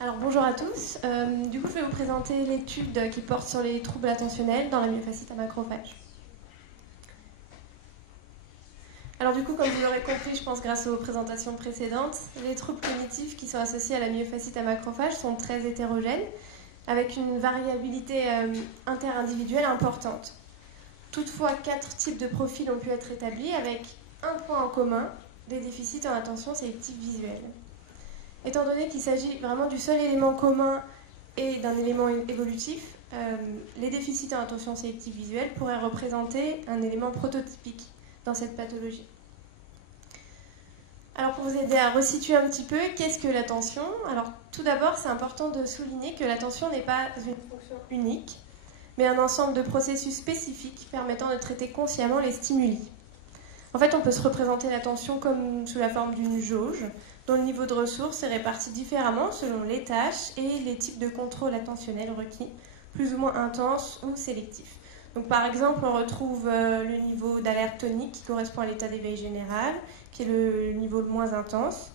Alors bonjour à tous, du coup je vais vous présenter l'étude qui porte sur les troubles attentionnels dans la myofasciite à macrophages. Alors du coup, comme vous l'aurez compris, je pense grâce aux présentations précédentes, les troubles cognitifs qui sont associés à la myofasciite à macrophages sont très hétérogènes, avec une variabilité interindividuelle importante. Toutefois, 4 types de profils ont pu être établis avec un point en commun, des déficits en attention sélective visuelle. Étant donné qu'il s'agit vraiment du seul élément commun et d'un élément évolutif, les déficits en attention sélective visuelle pourraient représenter un élément prototypique dans cette pathologie. Alors pour vous aider à resituer un petit peu, qu'est-ce que l'attention? Alors tout d'abord, c'est important de souligner que l'attention n'est pas une fonction unique, mais un ensemble de processus spécifiques permettant de traiter consciemment les stimuli. En fait, on peut se représenter l'attention comme sous la forme d'une jauge, dont le niveau de ressources est réparti différemment selon les tâches et les types de contrôle attentionnel requis, plus ou moins intenses ou sélectifs. Donc, par exemple, on retrouve le niveau d'alerte tonique qui correspond à l'état d'éveil général, qui est le niveau le moins intense.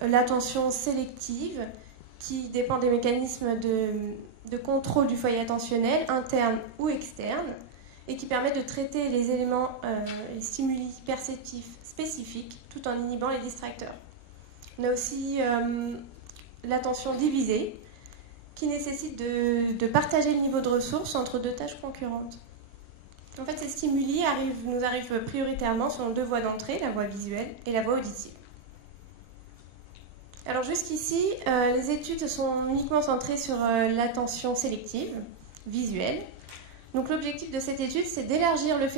L'attention sélective, qui dépend des mécanismes de contrôle du foyer attentionnel, interne ou externe, et qui permet de traiter les éléments, les stimuli perceptifs spécifiques, tout en inhibant les distracteurs. On a aussi l'attention divisée, qui nécessite de partager le niveau de ressources entre deux tâches concurrentes. En fait, ces stimuli nous arrivent prioritairement selon deux voies d'entrée, la voie visuelle et la voie auditive. Alors jusqu'ici, les études sont uniquement centrées sur l'attention sélective, visuelle. Donc l'objectif de cette étude, c'est d'élargir le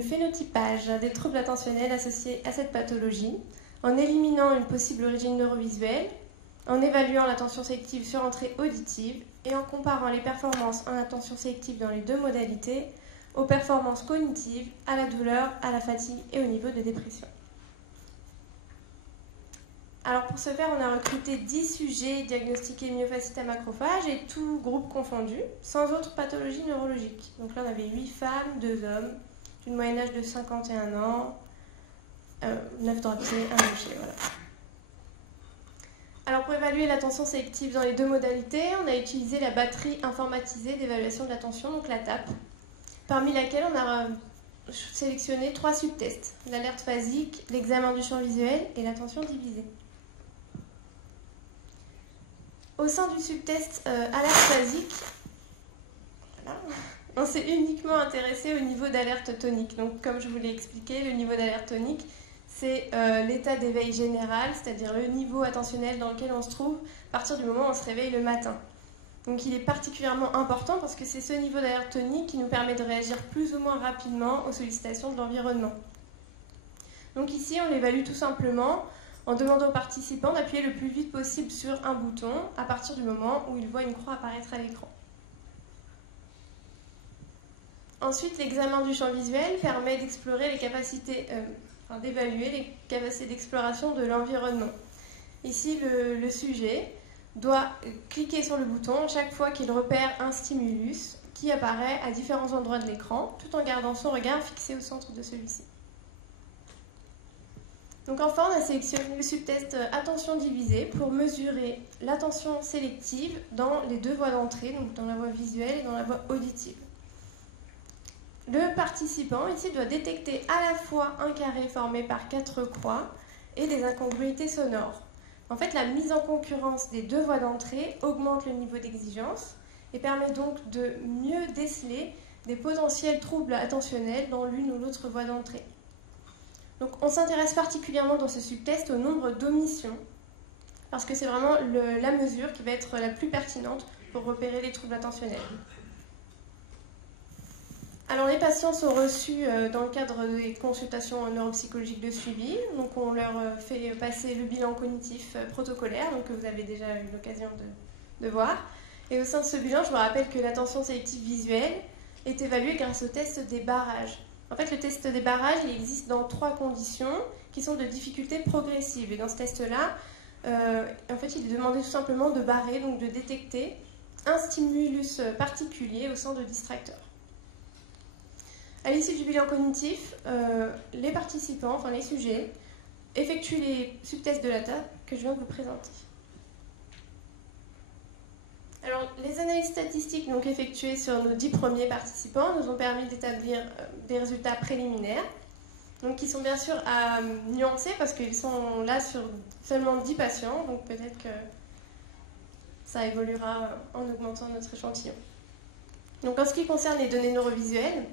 phénotypage des troubles attentionnels associés à cette pathologie, en éliminant une possible origine neurovisuelle, en évaluant l'attention sélective sur entrée auditive et en comparant les performances en attention sélective dans les deux modalités aux performances cognitives, à la douleur, à la fatigue et au niveau de dépression. Alors pour ce faire, on a recruté 10 sujets diagnostiqués myofasciite à macrophages et tous groupes confondus, sans autre pathologie neurologique. Donc là, on avait 8 femmes, 2 hommes, d'une moyenne âge de 51 ans, 9 droitiers, 1 gaucher, voilà. Alors pour évaluer l'attention sélective dans les deux modalités, on a utilisé la batterie informatisée d'évaluation de l'attention, donc la TAP, parmi laquelle on a sélectionné 3 subtests, l'alerte phasique, l'examen du champ visuel et l'attention divisée. Au sein du subtest alerte phasique, voilà, on s'est uniquement intéressé au niveau d'alerte tonique. Donc comme je vous l'ai expliqué, le niveau d'alerte tonique, c'est l'état d'éveil général, c'est-à-dire le niveau attentionnel dans lequel on se trouve à partir du moment où on se réveille le matin. Donc il est particulièrement important parce que c'est ce niveau d'alerte tonique qui nous permet de réagir plus ou moins rapidement aux sollicitations de l'environnement. Donc ici, on l'évalue tout simplement en demandant aux participants d'appuyer le plus vite possible sur un bouton à partir du moment où ils voient une croix apparaître à l'écran. Ensuite, l'examen du champ visuel permet d'explorer les capacités, d'évaluer les capacités d'exploration de l'environnement. Ici, le sujet doit cliquer sur le bouton chaque fois qu'il repère un stimulus qui apparaît à différents endroits de l'écran, tout en gardant son regard fixé au centre de celui-ci. Donc enfin, on a sélectionné le subtest attention divisée pour mesurer l'attention sélective dans les deux voies d'entrée, donc dans la voie visuelle et dans la voie auditive. Le participant ici doit détecter à la fois un carré formé par 4 croix et des incongruités sonores. En fait, la mise en concurrence des deux voies d'entrée augmente le niveau d'exigence et permet donc de mieux déceler des potentiels troubles attentionnels dans l'une ou l'autre voie d'entrée. Donc, on s'intéresse particulièrement dans ce subtest au nombre d'omissions, parce que c'est vraiment la mesure qui va être la plus pertinente pour repérer les troubles attentionnels. Alors, les patients sont reçus dans le cadre des consultations neuropsychologiques de suivi. Donc, on leur fait passer le bilan cognitif protocolaire, donc, que vous avez déjà eu l'occasion de voir. Et au sein de ce bilan, je vous rappelle que l'attention sélective visuelle est évaluée grâce au test des barrages. En fait, le test des barrages, il existe dans 3 conditions qui sont de difficulté progressive. Et dans ce test-là, en fait, il est demandé tout simplement de barrer, donc de détecter un stimulus particulier au sein de distracteurs. À l'issue du bilan cognitif, les participants, enfin les sujets, effectuent les subtests de la TAP que je viens de vous présenter. Alors, les analyses statistiques donc, effectuées sur nos 10 premiers participants nous ont permis d'établir des résultats préliminaires, donc qui sont bien sûr à nuancer parce qu'ils sont là sur seulement 10 patients, donc peut-être que ça évoluera en augmentant notre échantillon. Donc, en ce qui concerne les données neurovisuelles,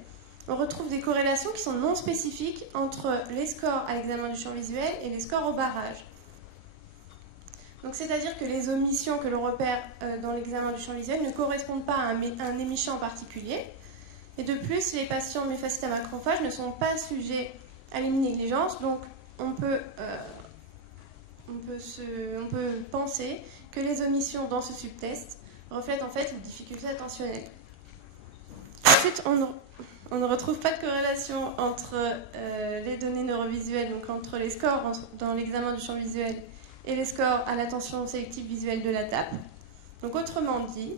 on retrouve des corrélations qui sont non spécifiques entre les scores à l'examen du champ visuel et les scores au barrage. Donc, c'est-à-dire que les omissions que l'on repère dans l'examen du champ visuel ne correspondent pas à un émis-champ en particulier. Et de plus, les patients myofacites à macrophage ne sont pas sujets à l'héminégligence, donc on peut penser que les omissions dans ce subtest reflètent en fait une difficulté attentionnelle. Ensuite, on ne retrouve pas de corrélation entre les données neurovisuelles, donc entre les scores dans l'examen du champ visuel et les scores à l'attention sélective visuelle de la TAP. Donc autrement dit,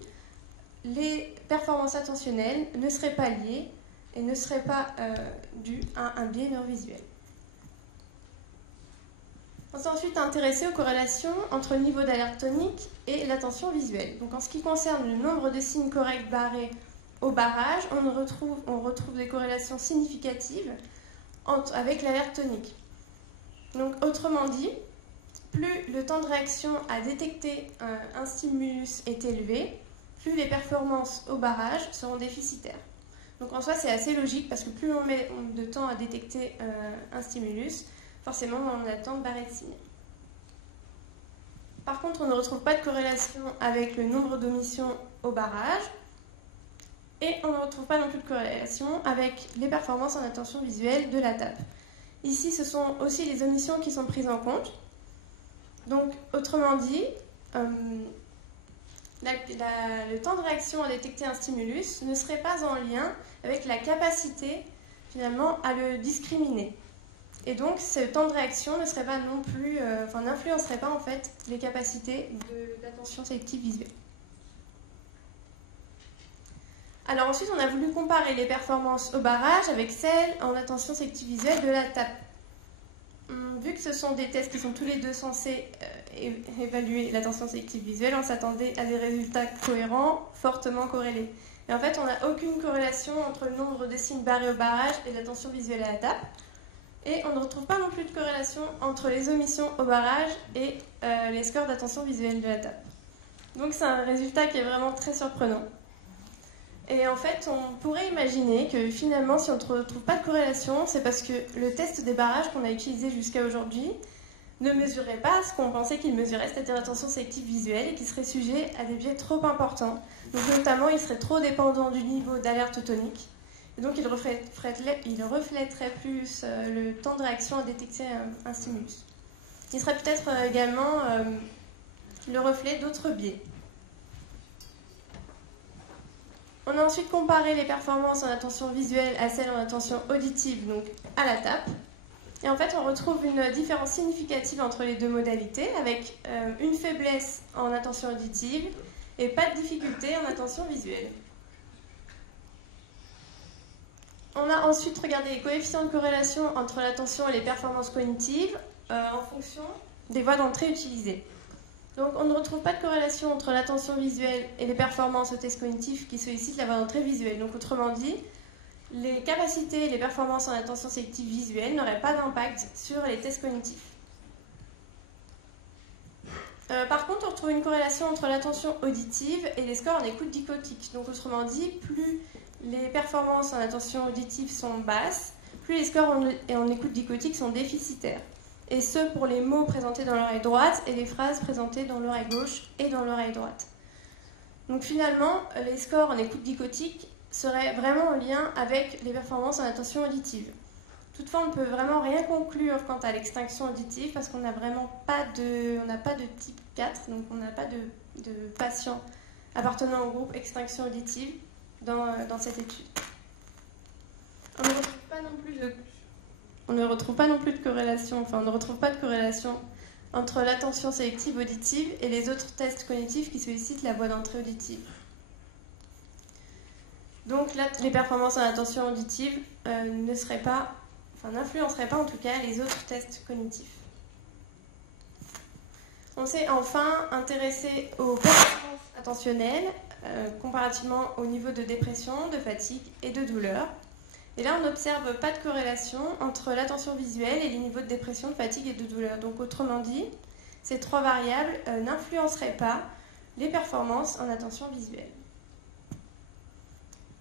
les performances attentionnelles ne seraient pas liées et ne seraient pas dues à un biais neurovisuel. On s'est ensuite intéressé aux corrélations entre le niveau d'alerte tonique et l'attention visuelle. Donc en ce qui concerne le nombre de signes corrects barrés au barrage, on retrouve des corrélations significatives avec l'alerte tonique. Donc autrement dit, plus le temps de réaction à détecter un stimulus est élevé, plus les performances au barrage seront déficitaires. Donc en soi, c'est assez logique parce que plus on met de temps à détecter un stimulus, forcément on a le temps de barrer le signe. Par contre, on ne retrouve pas de corrélation avec le nombre d'omissions au barrage et on ne retrouve pas non plus de corrélation avec les performances en attention visuelle de la TAP. Ici, ce sont aussi les omissions qui sont prises en compte. Donc, autrement dit, le temps de réaction à détecter un stimulus ne serait pas en lien avec la capacité, finalement, à le discriminer. Et donc, ce temps de réaction ne serait pas non plus, n'influencerait pas, en fait, les capacités d'attention sélective visuelle. Alors ensuite, on a voulu comparer les performances au barrage avec celles en attention sélective visuelle de la TAP. Vu que ce sont des tests qui sont tous les deux censés évaluer l'attention sélective visuelle, on s'attendait à des résultats cohérents, fortement corrélés. Et en fait, on n'a aucune corrélation entre le nombre de signes barrés au barrage et l'attention visuelle à la TAP. Et on ne retrouve pas non plus de corrélation entre les omissions au barrage et les scores d'attention visuelle de la TAP. Donc c'est un résultat qui est vraiment très surprenant. Et en fait, on pourrait imaginer que finalement, si on ne retrouve pas de corrélation, c'est parce que le test des barrages qu'on a utilisé jusqu'à aujourd'hui ne mesurait pas ce qu'on pensait qu'il mesurait, c'est-à-dire l'attention sélective visuelle, et qui serait sujet à des biais trop importants. Donc notamment, il serait trop dépendant du niveau d'alerte tonique. Et donc, il reflèterait plus le temps de réaction à détecter un stimulus. Il serait peut-être également le reflet d'autres biais. On a ensuite comparé les performances en attention visuelle à celles en attention auditive, donc à la TAP. Et en fait, on retrouve une différence significative entre les deux modalités, avec une faiblesse en attention auditive et pas de difficulté en attention visuelle. On a ensuite regardé les coefficients de corrélation entre l'attention et les performances cognitives en fonction des voies d'entrée utilisées. Donc on ne retrouve pas de corrélation entre l'attention visuelle et les performances au test cognitif qui sollicitent la voie d'entrée visuelle. Donc autrement dit, les capacités et les performances en attention sélective visuelle n'auraient pas d'impact sur les tests cognitifs. Par contre, on retrouve une corrélation entre l'attention auditive et les scores en écoute dichotique. Donc autrement dit, plus les performances en attention auditive sont basses, plus les scores en écoute dichotique sont déficitaires. Et ce pour les mots présentés dans l'oreille droite et les phrases présentées dans l'oreille gauche et dans l'oreille droite. Donc finalement, les scores en écoute dichotique seraient vraiment en lien avec les performances en attention auditive. Toutefois, on ne peut vraiment rien conclure quant à l'extinction auditive parce qu'on n'a vraiment pas de type 4, donc on n'a pas de patients appartenant au groupe extinction auditive dans cette étude. On ne retrouve pas non plus de corrélation, on ne retrouve pas de corrélation entre l'attention sélective auditive et les autres tests cognitifs qui sollicitent la voie d'entrée auditive. Donc là, les performances en attention auditive n'influenceraient pas en tout cas les autres tests cognitifs. On s'est enfin intéressé aux performances attentionnelles, comparativement au niveau de dépression, de fatigue et de douleur. Et là, on n'observe pas de corrélation entre l'attention visuelle et les niveaux de dépression, de fatigue et de douleur. Donc, autrement dit, ces trois variables n'influenceraient pas les performances en attention visuelle.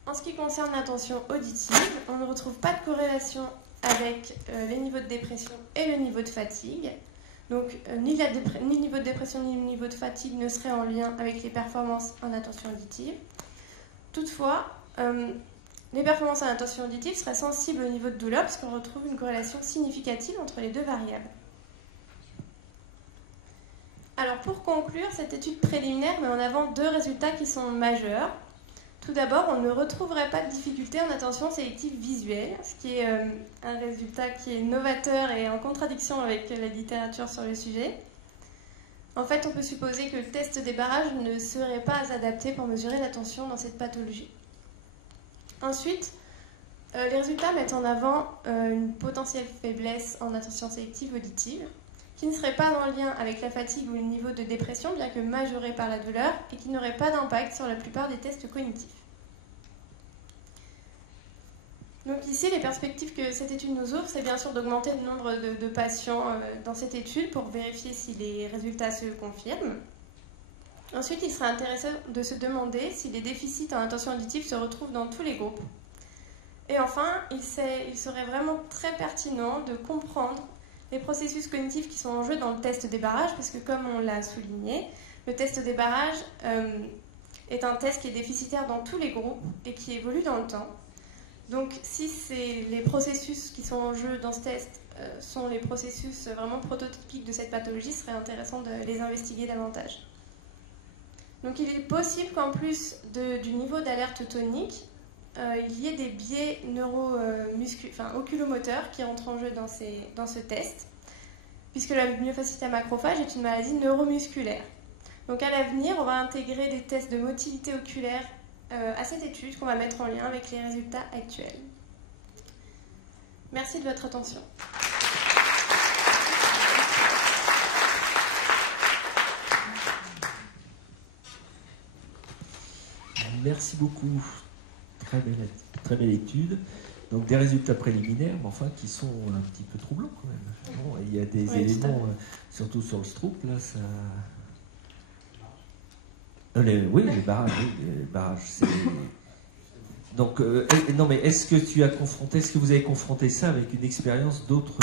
En ce qui concerne l'attention auditive, on ne retrouve pas de corrélation avec les niveaux de dépression et le niveau de fatigue. Donc, ni le niveau de dépression ni le niveau de fatigue ne seraient en lien avec les performances en attention auditive. Toutefois, les performances en attention auditive seraient sensibles au niveau de douleur puisqu'on retrouve une corrélation significative entre les deux variables. Alors, pour conclure, cette étude préliminaire met en avant deux résultats qui sont majeurs. Tout d'abord, on ne retrouverait pas de difficulté en attention sélective visuelle, ce qui est un résultat qui est novateur et en contradiction avec la littérature sur le sujet. En fait, on peut supposer que le test des barrages ne serait pas adapté pour mesurer l'attention dans cette pathologie. Ensuite, les résultats mettent en avant une potentielle faiblesse en attention sélective auditive, qui ne serait pas en lien avec la fatigue ou le niveau de dépression, bien que majoré par la douleur, et qui n'aurait pas d'impact sur la plupart des tests cognitifs. Donc ici, les perspectives que cette étude nous ouvre, c'est bien sûr d'augmenter le nombre de patients dans cette étude pour vérifier si les résultats se confirment. Ensuite, il serait intéressant de se demander si les déficits en attention auditive se retrouvent dans tous les groupes. Et enfin, il serait vraiment très pertinent de comprendre les processus cognitifs qui sont en jeu dans le test des barrages, parce que comme on l'a souligné, le test des barrages est un test qui est déficitaire dans tous les groupes et qui évolue dans le temps. Donc si les processus qui sont en jeu dans ce test sont les processus vraiment prototypiques de cette pathologie, ce serait intéressant de les investiguer davantage. Donc il est possible qu'en plus du niveau d'alerte tonique, il y ait des biais oculomoteurs qui entrent en jeu dans ce test, puisque la myofasciite à macrophage est une maladie neuromusculaire. Donc à l'avenir, on va intégrer des tests de motilité oculaire à cette étude qu'on va mettre en lien avec les résultats actuels. Merci de votre attention. Merci beaucoup. Très belle étude. Donc des résultats préliminaires, mais enfin qui sont un petit peu troublants quand même. Bon, il y a des éléments, surtout sur le Stroop, là, ça... les barrages, c'est... Donc, non, mais est-ce que vous avez confronté ça avec une expérience d'autres,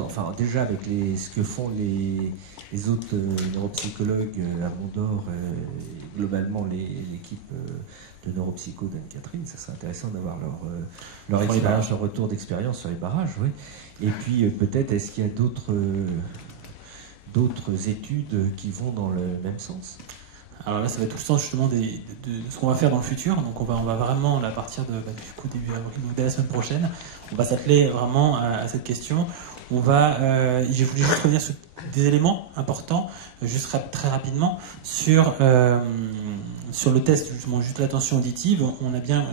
enfin déjà avec ce que font les autres neuropsychologues à Mont-d'Or, globalement l'équipe de neuropsycho d'Anne-Catherine, ça serait intéressant d'avoir leur expérience, leur retour d'expérience sur les barrages, oui. Et puis peut-être est-ce qu'il y a d'autres études qui vont dans le même sens? Alors là, ça va être tout le sens justement de ce qu'on va faire dans le futur. Donc on va vraiment, à partir de début avril, donc dès la semaine prochaine, on va s'atteler vraiment à cette question. J'ai voulu juste revenir sur des éléments importants, juste très rapidement, sur le test, justement, juste l'attention auditive. On a bien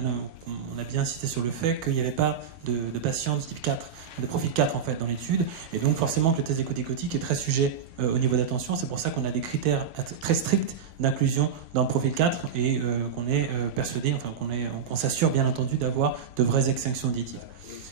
insisté sur le fait qu'il n'y avait pas de patients de type 4, de profil 4 en fait dans l'étude, et donc forcément que le test d'écho-décotique est très sujet au niveau d'attention. C'est pour ça qu'on a des critères très stricts d'inclusion dans le profil 4 et qu'on est persuadé, enfin qu'on s'assure bien entendu d'avoir de vraies extinctions auditives.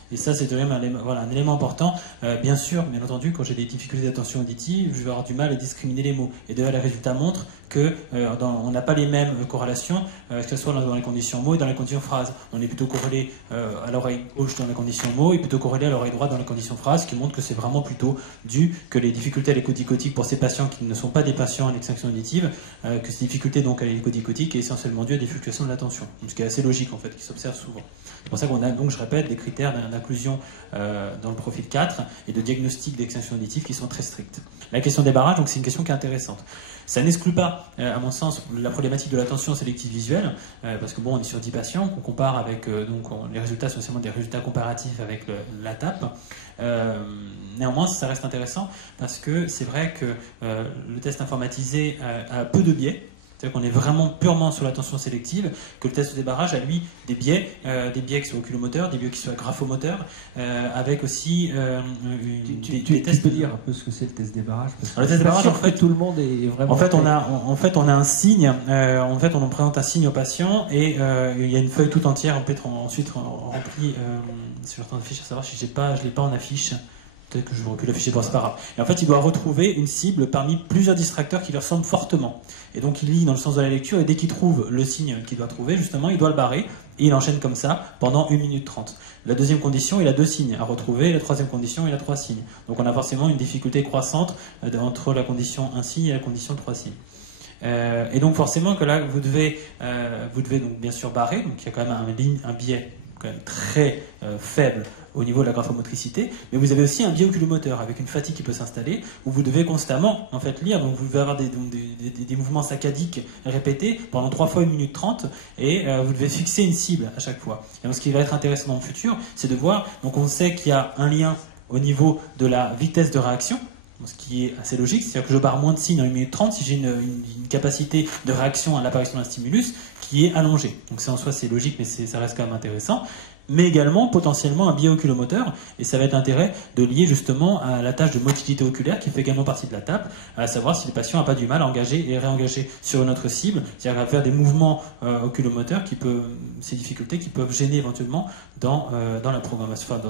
Et ça, c'est un élément important. Bien sûr, bien entendu, quand j'ai des difficultés d'attention auditive, je vais avoir du mal à discriminer les mots. Et d'ailleurs, les résultats montrent qu'on n'a pas les mêmes corrélations, que ce soit dans les conditions mots et dans les conditions phrases. On est plutôt corrélé à l'oreille gauche dans les conditions mots et plutôt corrélé à l'oreille droite dans les conditions phrases, ce qui montre que c'est vraiment plutôt dû que les difficultés à l'écho-dichotique pour ces patients qui ne sont pas des patients en extinction auditive, que ces difficultés donc à l'écho-dichotique est essentiellement due à des fluctuations de l'attention. Ce qui est assez logique en fait, qui s'observe souvent. C'est pour ça qu'on a donc, je répète, des critères d'inclusion dans le profil 4 et de diagnostic d'extinction auditive qui sont très stricts. La question des barrages, donc c'est une question qui est intéressante. Ça n'exclut pas, à mon sens, la problématique de l'attention sélective visuelle, parce que bon, on est sur 10 patients, qu'on compare avec, les résultats sont essentiellement des résultats comparatifs avec la TAP. Néanmoins, ça reste intéressant, parce que c'est vrai que le test informatisé a peu de biais, C'est-à-dire qu'on est vraiment purement sur l'attention sélective, que le test de débarrage a, lui, des biais qui soient oculomoteurs, des biais qui soient graphomoteurs, avec aussi Tu tests... peux dire un peu ce que c'est le test débarrage, parce que le test débarrage, en fait, tout le monde est vraiment... En fait, on a un signe, on présente un signe au patient, et il y a une feuille toute entière, ensuite remplie, si je suis en train d'afficher, savoir si je ne l'ai pas en affiche. Peut-être que j'aurais pu l'afficher, c'est pas grave. Et en fait, il doit retrouver une cible parmi plusieurs distracteurs qui lui ressemblent fortement. Et donc, il lit dans le sens de la lecture, et dès qu'il trouve le signe qu'il doit trouver, justement, il doit le barrer, et il enchaîne comme ça pendant 1 minute 30. La deuxième condition, il a 2 signes à retrouver, la troisième condition, il a 3 signes. Donc, on a forcément une difficulté croissante entre la condition 1 signe et la condition 3 signes. Et donc, forcément, que là, vous devez donc bien sûr barrer, donc il y a quand même un biais quand même très faible au niveau de la graphomotricité, mais vous avez aussi un biais oculomoteur avec une fatigue qui peut s'installer, où vous devez constamment en fait lire, donc vous devez avoir des mouvements saccadiques répétés pendant 3 fois 1 minute 30, et vous devez fixer une cible à chaque fois. Et donc ce qui va être intéressant dans le futur, c'est de voir, donc on sait qu'il y a un lien au niveau de la vitesse de réaction, ce qui est assez logique, c'est-à-dire que je barre moins de signes en 1 minute 30 si j'ai une capacité de réaction à l'apparition d'un stimulus qui est allongée. Donc en soi c'est logique, mais ça reste quand même intéressant. Mais également potentiellement un biais oculomoteur, et ça va être intérêt de lier justement à la tâche de motilité oculaire qui fait également partie de la TAP, à savoir si le patient n'a pas du mal à engager et réengager sur une autre cible, c'est-à-dire à faire des mouvements oculomoteurs ces difficultés qui peuvent gêner éventuellement dans la programmation, enfin,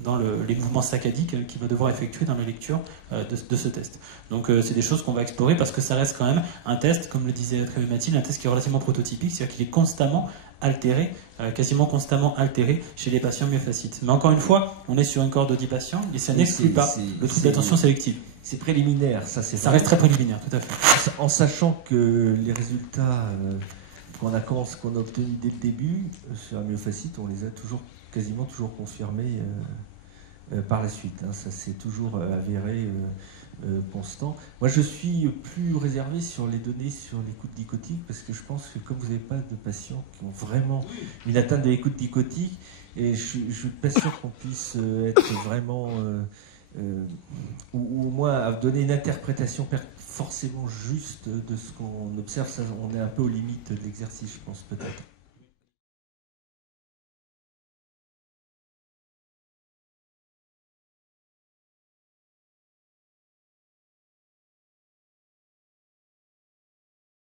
dans les mouvements saccadiques qu'il va devoir effectuer dans la lecture de ce test. Donc c'est des choses qu'on va explorer parce que ça reste quand même un test, comme le disait très bien Mathilde, un test qui est relativement prototypique, c'est-à-dire qu'il est constamment altéré, quasiment constamment altéré chez les patients myofascites. Mais encore une fois, on est sur une cohorte de 10 patients et ça n'exclut pas le trouble d'attention sélective. C'est préliminaire, ça reste très préliminaire, tout à fait. En sachant que les résultats qu'on a obtenus dès le début sur la myofascite, on les a quasiment toujours confirmés par la suite. Ça s'est toujours avéré constant. Moi, je suis plus réservé sur les données sur l'écoute dichotique parce que je pense que comme vous n'avez pas de patients qui ont vraiment une atteinte de l'écoute dichotique, et je ne suis pas sûr qu'on puisse être vraiment ou au moins donner une interprétation forcément juste de ce qu'on observe. Ça, on est un peu aux limites de l'exercice, je pense, peut-être.